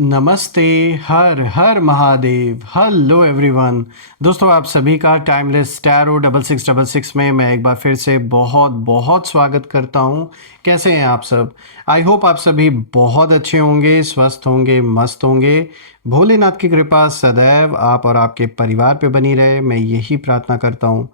नमस्ते। हर हर महादेव। Hello everyone. दोस्तों आप सभी का टाइमलेस टैरो 6666 में मैं एक बार फिर से बहुत बहुत स्वागत करता हूँ। कैसे हैं आप सब? आई होप आप सभी बहुत अच्छे होंगे, स्वस्थ होंगे, मस्त होंगे। भोलेनाथ की कृपा सदैव आप और आपके परिवार पे बनी रहे, मैं यही प्रार्थना करता हूँ।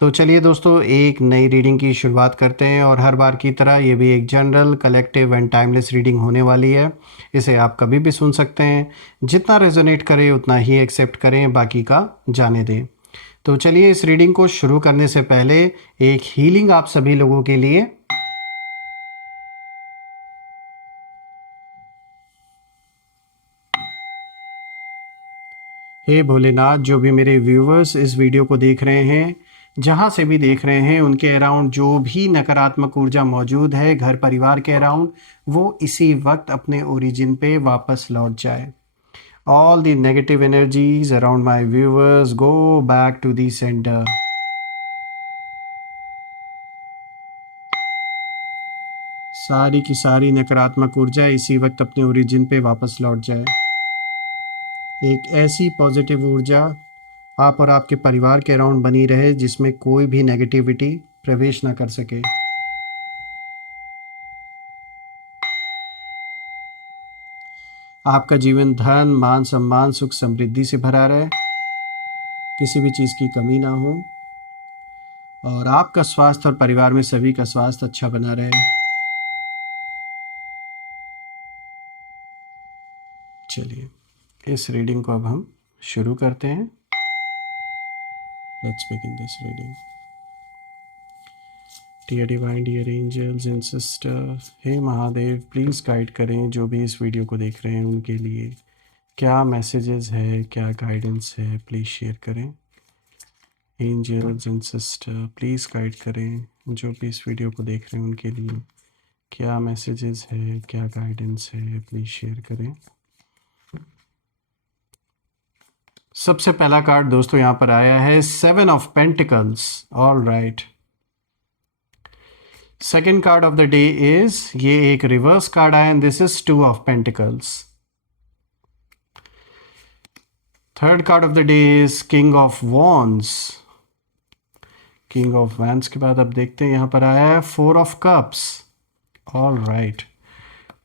तो चलिए दोस्तों, एक नई रीडिंग की शुरुआत करते हैं और हर बार की तरह ये भी एक general, collective and timeless reading होने वाली है। इसे आप कभी भी सुन सकते हैं। जितना रेजोनेट करे उतना ही एक्सेप्ट करें, बाकी का जाने दें। तो चलिए इस रीडिंग को शुरू करने से पहले एक हीलिंग आप सभी लोगों के लिए। हे भोलेनाथ, जो भी मेरे व्यूवर्स इस वीडियो को देख रहे हैं, जहाँ से भी देख रहे हैं, उनके अराउंड जो भी नकारात्मक ऊर्जा मौजूद है घर परिवार के अराउंड, वो इसी वक्त अपने ओरिजिन पे वापस लौट जाए। All the negative energies around my viewers go back to the center. सारी की सारी नकारात्मक ऊर्जा इसी वक्त अपने ओरिजिन पे वापस लौट जाए। एक ऐसी पॉजिटिव ऊर्जा आप और आपके परिवार के अराउंड बनी रहे जिसमें कोई भी नेगेटिविटी प्रवेश ना कर सके। आपका जीवन धन, मान, सम्मान, सुख, समृद्धि से भरा रहे, किसी भी चीज़ की कमी ना हो और आपका स्वास्थ्य और परिवार में सभी का स्वास्थ्य अच्छा बना रहे। चलिए इस रीडिंग को अब हम शुरू करते हैं। Let's begin this reading. Dear divine, dear angels and sister, हे महादेव, प्लीज़ गाइड करें जो भी इस वीडियो को देख रहे हैं उनके लिए क्या मैसेजेस है, क्या गाइडेंस है, प्लीज़ शेयर करें। Angels and sister, please guide करें जो भी इस वीडियो को देख रहे हैं उनके लिए क्या मैसेजेस है, क्या गाइडेंस है, प्लीज़ शेयर करें। सबसे पहला कार्ड दोस्तों यहाँ पर आया है 7 of pentacles. All right. Second card of the day is, ये एक रिवर्स कार्ड आया and this is 2 of pentacles. Third card of the day is king of wands. King of wands के बाद अब देखते हैं यहाँ पर आया है 4 ऑफ कप्स। All right.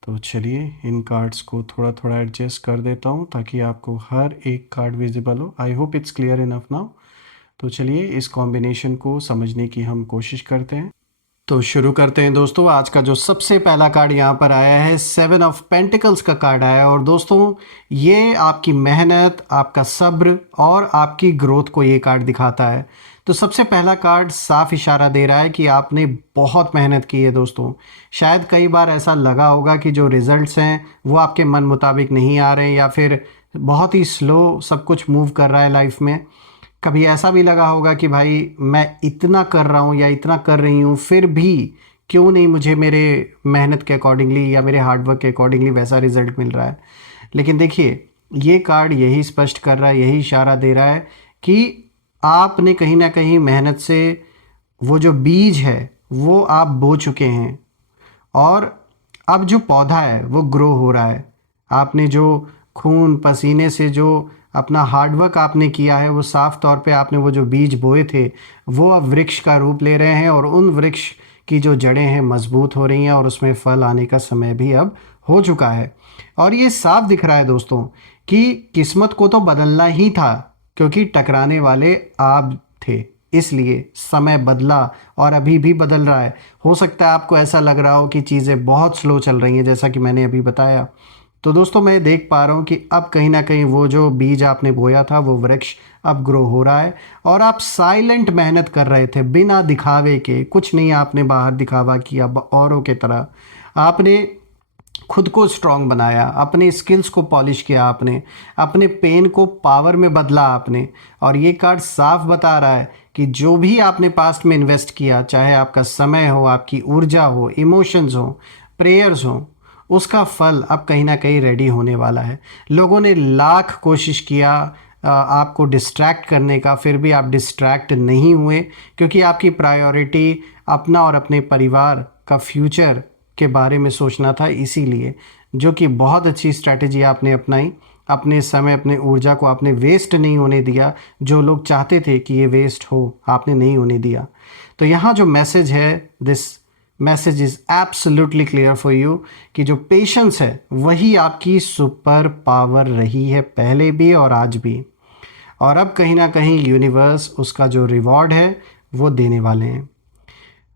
तो चलिए इन कार्ड्स को थोड़ा थोड़ा एडजस्ट कर देता हूँ ताकि आपको हर एक कार्ड विजिबल हो। I hope it's clear enough now. तो चलिए इस कॉम्बिनेशन को समझने की हम कोशिश करते हैं। तो शुरू करते हैं दोस्तों। आज का जो सबसे पहला कार्ड यहाँ पर आया है 7 ऑफ पेंटिकल्स का कार्ड आया है और दोस्तों ये आपकी मेहनत, आपका सब्र और आपकी ग्रोथ को ये कार्ड दिखाता है। तो सबसे पहला कार्ड साफ इशारा दे रहा है कि आपने बहुत मेहनत की है दोस्तों। शायद कई बार ऐसा लगा होगा कि जो रिजल्ट्स हैं वो आपके मन मुताबिक नहीं आ रहे हैं या फिर बहुत ही स्लो सब कुछ मूव कर रहा है लाइफ में। कभी ऐसा भी लगा होगा कि भाई मैं इतना कर रहा हूँ या इतना कर रही हूँ फिर भी क्यों नहीं मुझे मेरे मेहनत के अकॉर्डिंगली या मेरे हार्डवर्क के अकॉर्डिंगली वैसा रिजल्ट मिल रहा है। लेकिन देखिए ये कार्ड यही स्पष्ट कर रहा है, यही इशारा दे रहा है कि आपने कहीं ना कहीं मेहनत से वो जो बीज है वो आप बो चुके हैं और अब जो पौधा है वो ग्रो हो रहा है। आपने जो खून पसीने से जो अपना हार्डवर्क आपने किया है वो साफ तौर पे आपने वो जो बीज बोए थे वो अब वृक्ष का रूप ले रहे हैं और उन वृक्ष की जो जड़ें हैं मजबूत हो रही हैं और उसमें फल आने का समय भी अब हो चुका है। और ये साफ दिख रहा है दोस्तों कि किस्मत को तो बदलना ही था क्योंकि टकराने वाले आप थे, इसलिए समय बदला और अभी भी बदल रहा है। हो सकता है आपको ऐसा लग रहा हो कि चीज़ें बहुत स्लो चल रही हैं जैसा कि मैंने अभी बताया। तो दोस्तों मैं देख पा रहा हूँ कि अब कहीं ना कहीं वो जो बीज आपने बोया था वो वृक्ष अब ग्रो हो रहा है और आप साइलेंट मेहनत कर रहे थे बिना दिखावे के। कुछ नहीं आपने बाहर दिखावा किया औरों के तरह। आपने खुद को स्ट्रांग बनाया, अपने स्किल्स को पॉलिश किया, आपने अपने पेन को पावर में बदला आपने। और ये कार्ड साफ बता रहा है कि जो भी आपने पास्ट में इन्वेस्ट किया, चाहे आपका समय हो, आपकी ऊर्जा हो, इमोशंस हो, प्रेयर्स हो, उसका फल अब कहीं ना कहीं रेडी होने वाला है। लोगों ने लाख कोशिश किया आपको डिस्ट्रैक्ट करने का, फिर भी आप डिस्ट्रैक्ट नहीं हुए क्योंकि आपकी प्रायोरिटी अपना और अपने परिवार का फ्यूचर के बारे में सोचना था। इसीलिए जो कि बहुत अच्छी स्ट्रैटेजी आपने अपनाई। अपने समय, अपने ऊर्जा को आपने वेस्ट नहीं होने दिया। जो लोग चाहते थे कि ये वेस्ट हो, आपने नहीं होने दिया। तो यहाँ जो मैसेज है, this message is absolutely clear for you कि जो पेशेंस है वही आपकी सुपर पावर रही है पहले भी और आज भी। और अब कहीं ना कहीं यूनिवर्स उसका जो रिवॉर्ड है वो देने वाले हैं।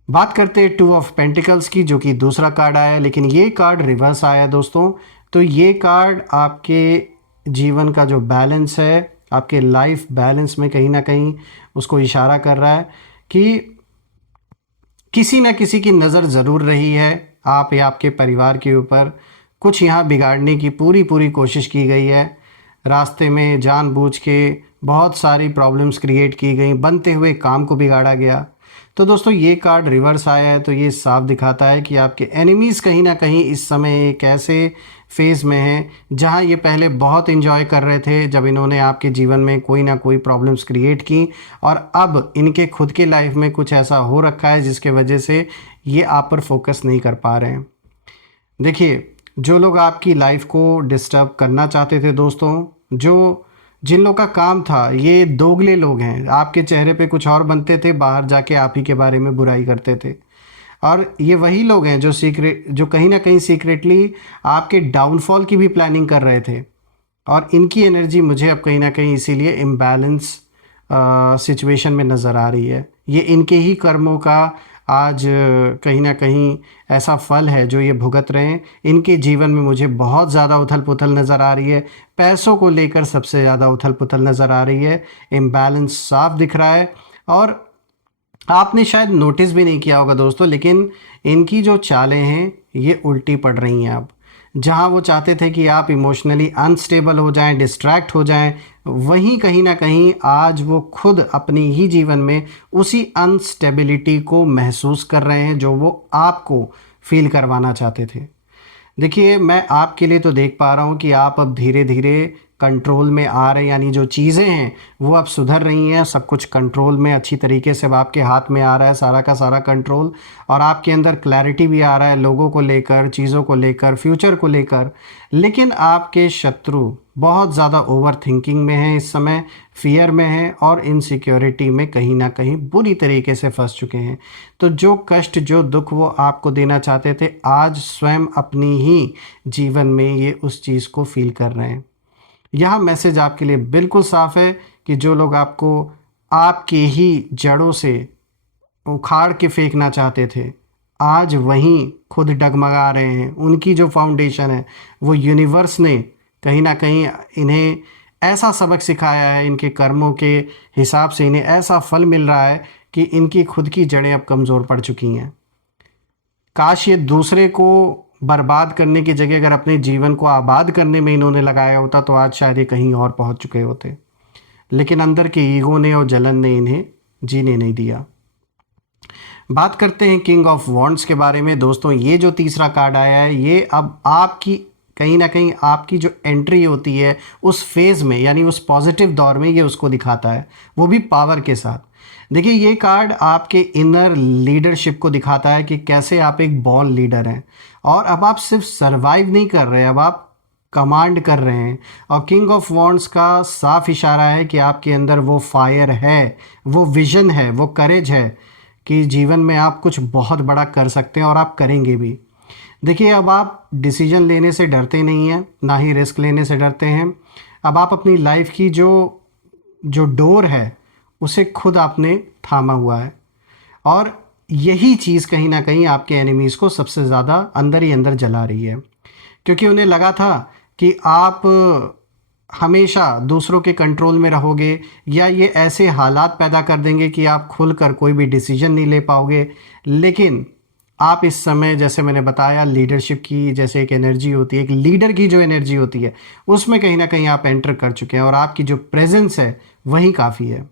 बात करते हैं 2 ऑफ पेंटिकल्स की, जो कि दूसरा कार्ड आया है, लेकिन ये कार्ड रिवर्स आया है दोस्तों। तो ये कार्ड आपके जीवन का जो बैलेंस है, आपके लाइफ बैलेंस में कहीं ना कहीं उसको इशारा कर रहा है कि किसी न किसी की नज़र ज़रूर रही है आप या आपके परिवार के ऊपर। कुछ यहाँ बिगाड़ने की पूरी पूरी कोशिश की गई है। रास्ते में जानबूझ के बहुत सारी प्रॉब्लम्स क्रिएट की गई, बनते हुए काम को बिगाड़ा गया। तो दोस्तों ये कार्ड रिवर्स आया है, तो ये साफ दिखाता है कि आपके एनिमीज़ कहीं ना कहीं इस समय एक ऐसे फेज़ में हैं जहां ये पहले बहुत इन्जॉय कर रहे थे जब इन्होंने आपके जीवन में कोई ना कोई प्रॉब्लम्स क्रिएट की, और अब इनके खुद की लाइफ में कुछ ऐसा हो रखा है जिसके वजह से ये आप पर फोकस नहीं कर पा रहे हैं। देखिए, जो लोग आपकी लाइफ को डिस्टर्ब करना चाहते थे दोस्तों, जो जिन लोग का काम था, ये दोगले लोग हैं। आपके चेहरे पे कुछ और बनते थे, बाहर जाके आप ही के बारे में बुराई करते थे। और ये वही लोग हैं जो कहीं ना कहीं सीक्रेटली आपके डाउनफॉल की भी प्लानिंग कर रहे थे। और इनकी एनर्जी मुझे अब कहीं ना कहीं इसीलिए इम्बैलेंस सिचुएशन में नज़र आ रही है। ये इनके ही कर्मों का आज कहीं ना कहीं ऐसा फल है जो ये भुगत रहे हैं। इनके जीवन में मुझे बहुत ज़्यादा उथल पुथल नज़र आ रही है। पैसों को लेकर सबसे ज़्यादा उथल पुथल नज़र आ रही है। इम्बैलेंस साफ दिख रहा है। और आपने शायद नोटिस भी नहीं किया होगा दोस्तों, लेकिन इनकी जो चालें हैं ये उल्टी पड़ रही हैं अब। जहां वो चाहते थे कि आप इमोशनली अनस्टेबल हो जाएं, डिस्ट्रैक्ट हो जाएं, वहीं कहीं ना कहीं आज वो खुद अपनी ही जीवन में उसी अनस्टेबिलिटी को महसूस कर रहे हैं जो वो आपको फील करवाना चाहते थे। देखिए, मैं आपके लिए तो देख पा रहा हूँ कि आप अब धीरे धीरे कंट्रोल में आ रहे हैं, यानी जो चीज़ें हैं वो अब सुधर रही हैं। सब कुछ कंट्रोल में अच्छी तरीके से अब आपके हाथ में आ रहा है, सारा का सारा कंट्रोल। और आपके अंदर क्लैरिटी भी आ रहा है लोगों को लेकर, चीज़ों को लेकर, फ्यूचर को लेकर। लेकिन आपके शत्रु बहुत ज़्यादा ओवर थिंकिंग में हैं इस समय, फियर में हैं और इनसिक्योरिटी में कहीं ना कहीं बुरी तरीके से फंस चुके हैं। तो जो कष्ट, जो दुख वो आपको देना चाहते थे, आज स्वयं अपनी ही जीवन में ये उस चीज़ को फील कर रहे हैं। यह मैसेज आपके लिए बिल्कुल साफ है कि जो लोग आपको आपके ही जड़ों से उखाड़ के फेंकना चाहते थे, आज वहीं खुद डगमगा रहे हैं। उनकी जो फाउंडेशन है वो यूनिवर्स ने कहीं ना कहीं इन्हें ऐसा सबक सिखाया है, इनके कर्मों के हिसाब से इन्हें ऐसा फल मिल रहा है कि इनकी खुद की जड़ें अब कमज़ोर पड़ चुकी हैं। काश ये दूसरे को बर्बाद करने की जगह अगर अपने जीवन को आबाद करने में इन्होंने लगाया होता तो आज शायद ये कहीं और पहुंच चुके होते। लेकिन अंदर के ईगो ने और जलन ने इन्हें जीने नहीं दिया। बात करते हैं किंग ऑफ वॉन्ड्स के बारे में दोस्तों। ये जो तीसरा कार्ड आया है, ये अब आपकी कहीं ना कहीं आपकी जो एंट्री होती है उस फेज़ में, यानी उस पॉजिटिव दौर में, ये उसको दिखाता है, वो भी पावर के साथ। देखिए, ये कार्ड आपके इनर लीडरशिप को दिखाता है कि कैसे आप एक बॉर्न लीडर हैं और अब आप सिर्फ सरवाइव नहीं कर रहे, अब आप कमांड कर रहे हैं। और किंग ऑफ वॉन्ड्स का साफ इशारा है कि आपके अंदर वो फायर है, वो विजन है, वो करेज है कि जीवन में आप कुछ बहुत बड़ा कर सकते हैं और आप करेंगे भी। देखिए, अब आप डिसीजन लेने से डरते नहीं हैं, ना ही रिस्क लेने से डरते हैं। अब आप अपनी लाइफ की जो डोर है उसे खुद आपने थामा हुआ है। और यही चीज़ कहीं ना कहीं आपके एनिमीज़ को सबसे ज़्यादा अंदर ही अंदर जला रही है, क्योंकि उन्हें लगा था कि आप हमेशा दूसरों के कंट्रोल में रहोगे या ये ऐसे हालात पैदा कर देंगे कि आप खुलकर कोई भी डिसीजन नहीं ले पाओगे। लेकिन आप इस समय, जैसे मैंने बताया, लीडरशिप की जैसे एक एनर्जी होती है, एक लीडर की जो एनर्जी होती है, उसमें कहीं ना कहीं आप एंटर कर चुके हैं और आपकी जो प्रेजेंस है वही काफ़ी है।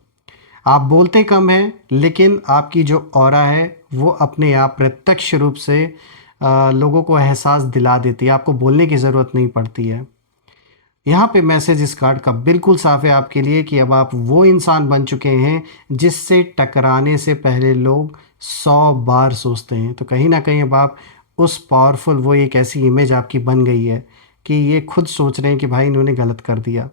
आप बोलते कम हैं, लेकिन आपकी जो ऑरा है वो अपने आप प्रत्यक्ष रूप से लोगों को एहसास दिला देती है। आपको बोलने की ज़रूरत नहीं पड़ती है। यहाँ पे मैसेज इस कार्ड का बिल्कुल साफ है आपके लिए कि अब आप वो इंसान बन चुके हैं जिससे टकराने से पहले लोग 100 बार सोचते हैं। तो कहीं ना कहीं अब आप उस पावरफुल वो एक ऐसी इमेज आपकी बन गई है कि ये खुद सोच रहे हैं कि भाई इन्होंने गलत कर दिया।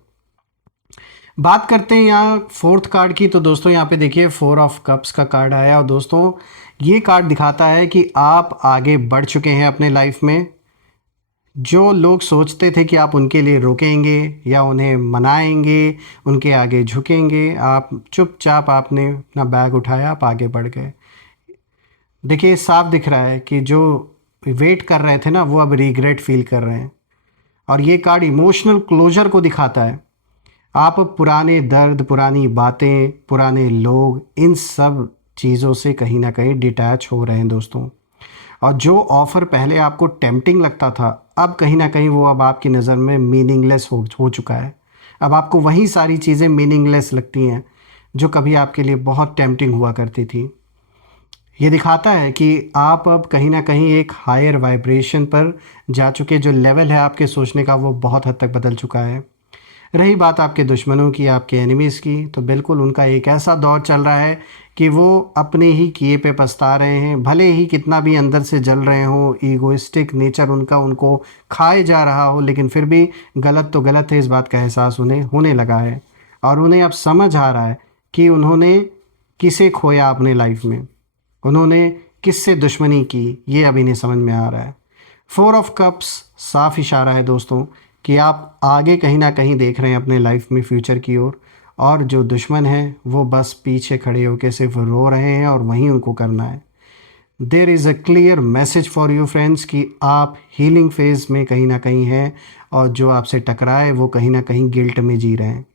बात करते हैं यहाँ फोर्थ कार्ड की। तो दोस्तों यहाँ पे देखिए 4 ऑफ कप्स का कार्ड आया और दोस्तों ये कार्ड दिखाता है कि आप आगे बढ़ चुके हैं अपने लाइफ में। जो लोग सोचते थे कि आप उनके लिए रुकेंगे या उन्हें मनाएंगे, उनके आगे झुकेंगे, आप चुपचाप आपने अपना बैग उठाया, आप आगे बढ़ गए। देखिए साफ दिख रहा है कि जो वेट कर रहे थे ना वो अब रिग्रेट फील कर रहे हैं। और ये कार्ड इमोशनल क्लोजर को दिखाता है। आप पुराने दर्द, पुरानी बातें, पुराने लोग, इन सब चीज़ों से कहीं ना कहीं डिटैच हो रहे हैं दोस्तों। और जो ऑफ़र पहले आपको टेम्पटिंग लगता था, अब कहीं ना कहीं वो अब आपकी नज़र में मीनिंगलेस हो चुका है। अब आपको वही सारी चीज़ें मीनिंगलेस लगती हैं जो कभी आपके लिए बहुत टेम्पटिंग हुआ करती थी। ये दिखाता है कि आप अब कहीं ना कहीं एक हायर वाइब्रेशन पर जा चुके। जो लेवल है आपके सोचने का वो बहुत हद तक बदल चुका है। रही बात आपके दुश्मनों की, आपके एनिमीज़ की, तो बिल्कुल उनका एक ऐसा दौर चल रहा है कि वो अपने ही किए पे पछता रहे हैं। भले ही कितना भी अंदर से जल रहे हों, ईगोइस्टिक नेचर उनका उनको खाए जा रहा हो, लेकिन फिर भी गलत तो गलत है, इस बात का एहसास उन्हें होने लगा है। और उन्हें अब समझ आ रहा है कि उन्होंने किसे खोया अपने लाइफ में, उन्होंने किससे दुश्मनी की, ये अब इन्हें समझ में आ रहा है। 4 ऑफ कप्स साफ इशारा है दोस्तों कि आप आगे कहीं ना कहीं देख रहे हैं अपने लाइफ में फ्यूचर की ओर। और जो दुश्मन है वो बस पीछे खड़े होकर सिर्फ रो रहे हैं और वहीं उनको करना है। There is a clear message for you friends कि आप हीलिंग फेज में कहीं ना कहीं हैं और जो आपसे टकराए वो कहीं ना कहीं गिल्ट में जी रहे हैं।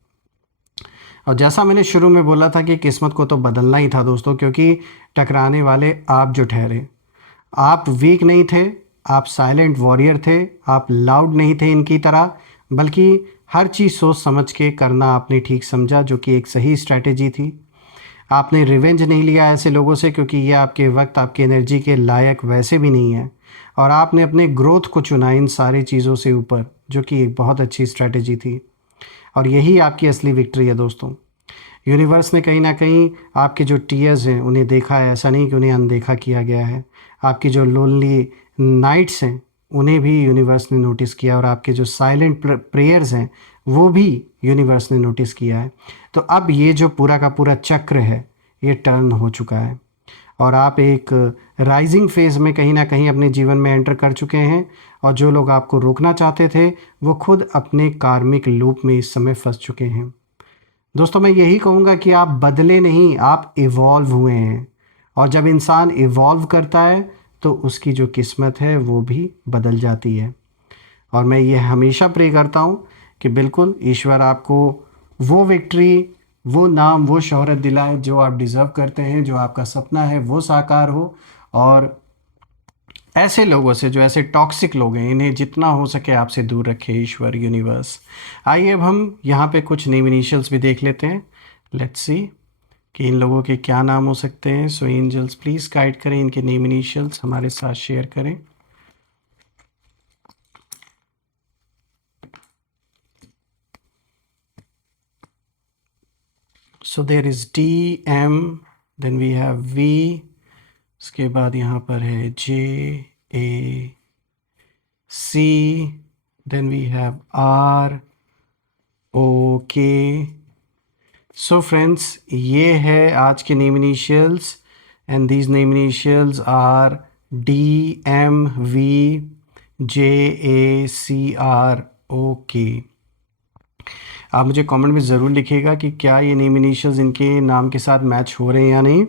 और जैसा मैंने शुरू में बोला था कि किस्मत को तो बदलना ही था दोस्तों, क्योंकि टकराने वाले आप जो ठहरे। आप वीक नहीं थे, आप साइलेंट वॉरियर थे, आप लाउड नहीं थे इनकी तरह, बल्कि हर चीज़ सोच समझ के करना आपने ठीक समझा, जो कि एक सही स्ट्रैटेजी थी। आपने रिवेंज नहीं लिया ऐसे लोगों से, क्योंकि ये आपके वक्त, आपकी एनर्जी के लायक वैसे भी नहीं है। और आपने अपने ग्रोथ को चुना इन सारी चीज़ों से ऊपर, जो कि एक बहुत अच्छी स्ट्रैटेजी थी। और यही आपकी असली विक्ट्री है दोस्तों। यूनिवर्स ने कहीं ना कहीं आपके जो टीयर्स हैं उन्हें देखा है, ऐसा नहीं कि उन्हें अनदेखा किया गया है। आपकी जो लोनली नाइट्स हैं उन्हें भी यूनिवर्स ने नोटिस किया, और आपके जो साइलेंट प्रेयर्स हैं वो भी यूनिवर्स ने नोटिस किया है। तो अब ये जो पूरा का पूरा चक्र है ये टर्न हो चुका है और आप एक राइजिंग फेज़ में कहीं ना कहीं अपने जीवन में एंटर कर चुके हैं। और जो लोग आपको रोकना चाहते थे वो खुद अपने कार्मिक लूप में इस समय फंस चुके हैं। दोस्तों मैं यही कहूँगा कि आप बदले नहीं, आप इवॉल्व हुए हैं। और जब इंसान इवॉल्व करता है तो उसकी जो किस्मत है वो भी बदल जाती है। और मैं ये हमेशा प्रे करता हूँ कि बिल्कुल ईश्वर आपको वो विक्ट्री, वो नाम, वो शोहरत दिलाए जो आप डिज़र्व करते हैं, जो आपका सपना है वो साकार हो। और ऐसे लोगों से, जो ऐसे टॉक्सिक लोग हैं, इन्हें जितना हो सके आपसे दूर रखे ईश्वर, यूनिवर्स। आइए अब हम यहाँ पे कुछ नेम इनिशियल्स भी देख लेते हैं। लेट्स सी कि इन लोगों के क्या नाम हो सकते हैं। सो एंजल्स प्लीज़ गाइड करें, इनके नेम इनिशियल्स हमारे साथ शेयर करें। So there is DM, then we have V, उसके बाद यहाँ पर है JAC, then we have ROK। So friends ये है आज के name initials and these name initials are DMVJACROK। आप मुझे कमेंट में ज़रूर लिखिएगा कि क्या ये नेम इनिशियल्स इनके नाम के साथ मैच हो रहे हैं या नहीं।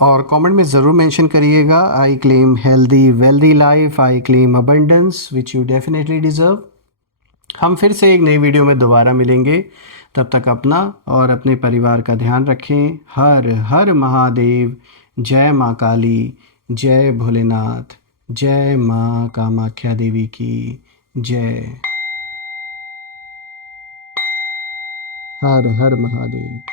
और कमेंट में ज़रूर मेंशन करिएगा, I claim healthy wealthy life, I claim abundance which you definitely deserve. हम फिर से एक नई वीडियो में दोबारा मिलेंगे। तब तक अपना और अपने परिवार का ध्यान रखें। हर हर महादेव। जय माँ काली, जय भोलेनाथ, जय माँ कामाख्या देवी की जय। हर हर महादेव।